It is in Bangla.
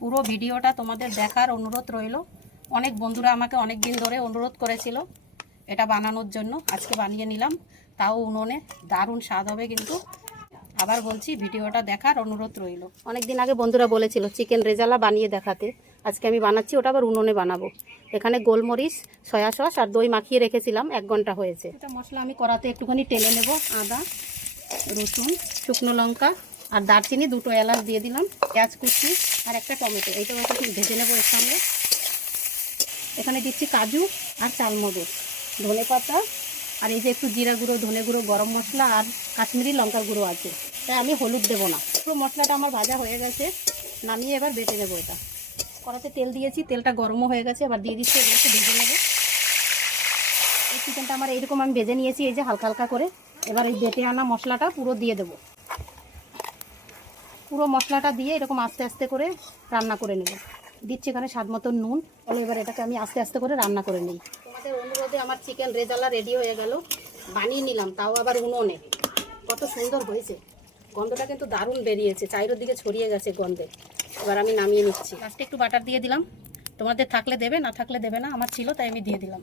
পুরো ভিডিওটা তোমাদের দেখার অনুরোধ রইল। অনেক বন্ধুরা আমাকে অনেক দিন ধরে অনুরোধ করেছিল এটা বানানোর জন্য, আজকে বানিয়ে নিলাম, তাও উনুনে। দারুণ স্বাদ হবে কিন্তু। আবার বলছি, ভিডিওটা দেখার অনুরোধ রইল। অনেক দিন আগে বন্ধুরা বলেছিল চিকেন রেজালা বানিয়ে দেখাতে, আজকে আমি বানাচ্ছি, ওটা আবার উনুনে বানাবো। এখানে গোলমরিচ, সয়া সস আর দই মাখিয়ে রেখেছিলাম, 1 ঘন্টা হয়েছে। এটা মশলা আমি কড়াতে একটুখানি টেলে নেব। আদা, রসুন, শুকনো লঙ্কা আর দারচিনি, 2টো এলাচ দিয়ে দিলাম, পেঁয়াজ কুচি আর একটা টমেটো, এইটাও একটু ভেজে নেবো এর সঙ্গে। এখানে দিচ্ছি কাজু আর চালমগজ, ধনে পাতা আর এই যে একটু জিরা গুঁড়ো, ধনে গুঁড়ো, গরম মশলা আর কাশ্মীরি লঙ্কার গুঁড়ো আছে, তাই আমি হলুদ দেবো না। পুরো মশলাটা আমার ভাজা হয়ে গেছে, নামিয়ে এবার বেটে নেবো এটা। কড়াতে তেল দিয়েছি, তেলটা গরমও হয়ে গেছে, এবার দিয়ে দিচ্ছি, এগুলোকে ভেজে নেবো। এই চিকেনটা আমার এইরকম আমি ভেজে নিয়েছি, এই যে হালকা হালকা করে। এবার এই বেটে আনা মশলাটা পুরো দিয়ে দেবো। পুরো মশলাটা দিয়ে এরকম আস্তে আস্তে করে রান্না করে নেব। দিচ্ছি এখানে স্বাদ মতো নুন। তাহলে এবার এটাকে আমি আস্তে আস্তে করে রান্না করে নিই। তোমাদের অনুরোধে আমার চিকেন রেজালা রেডি হয়ে গেল, বানিয়ে নিলাম, তাও আবার উনুনে। কত সুন্দর হয়েছে, গন্ধটা কিন্তু দারুণ বেরিয়েছে, চারিদিকে ছড়িয়ে গেছে গন্ধে। এবার আমি নামিয়ে নিচ্ছি। লাস্টে একটু বাটার দিয়ে দিলাম, তোমাদের থাকলে দেবে, না থাকলে দেবে না, আমার ছিল তাই আমি দিয়ে দিলাম।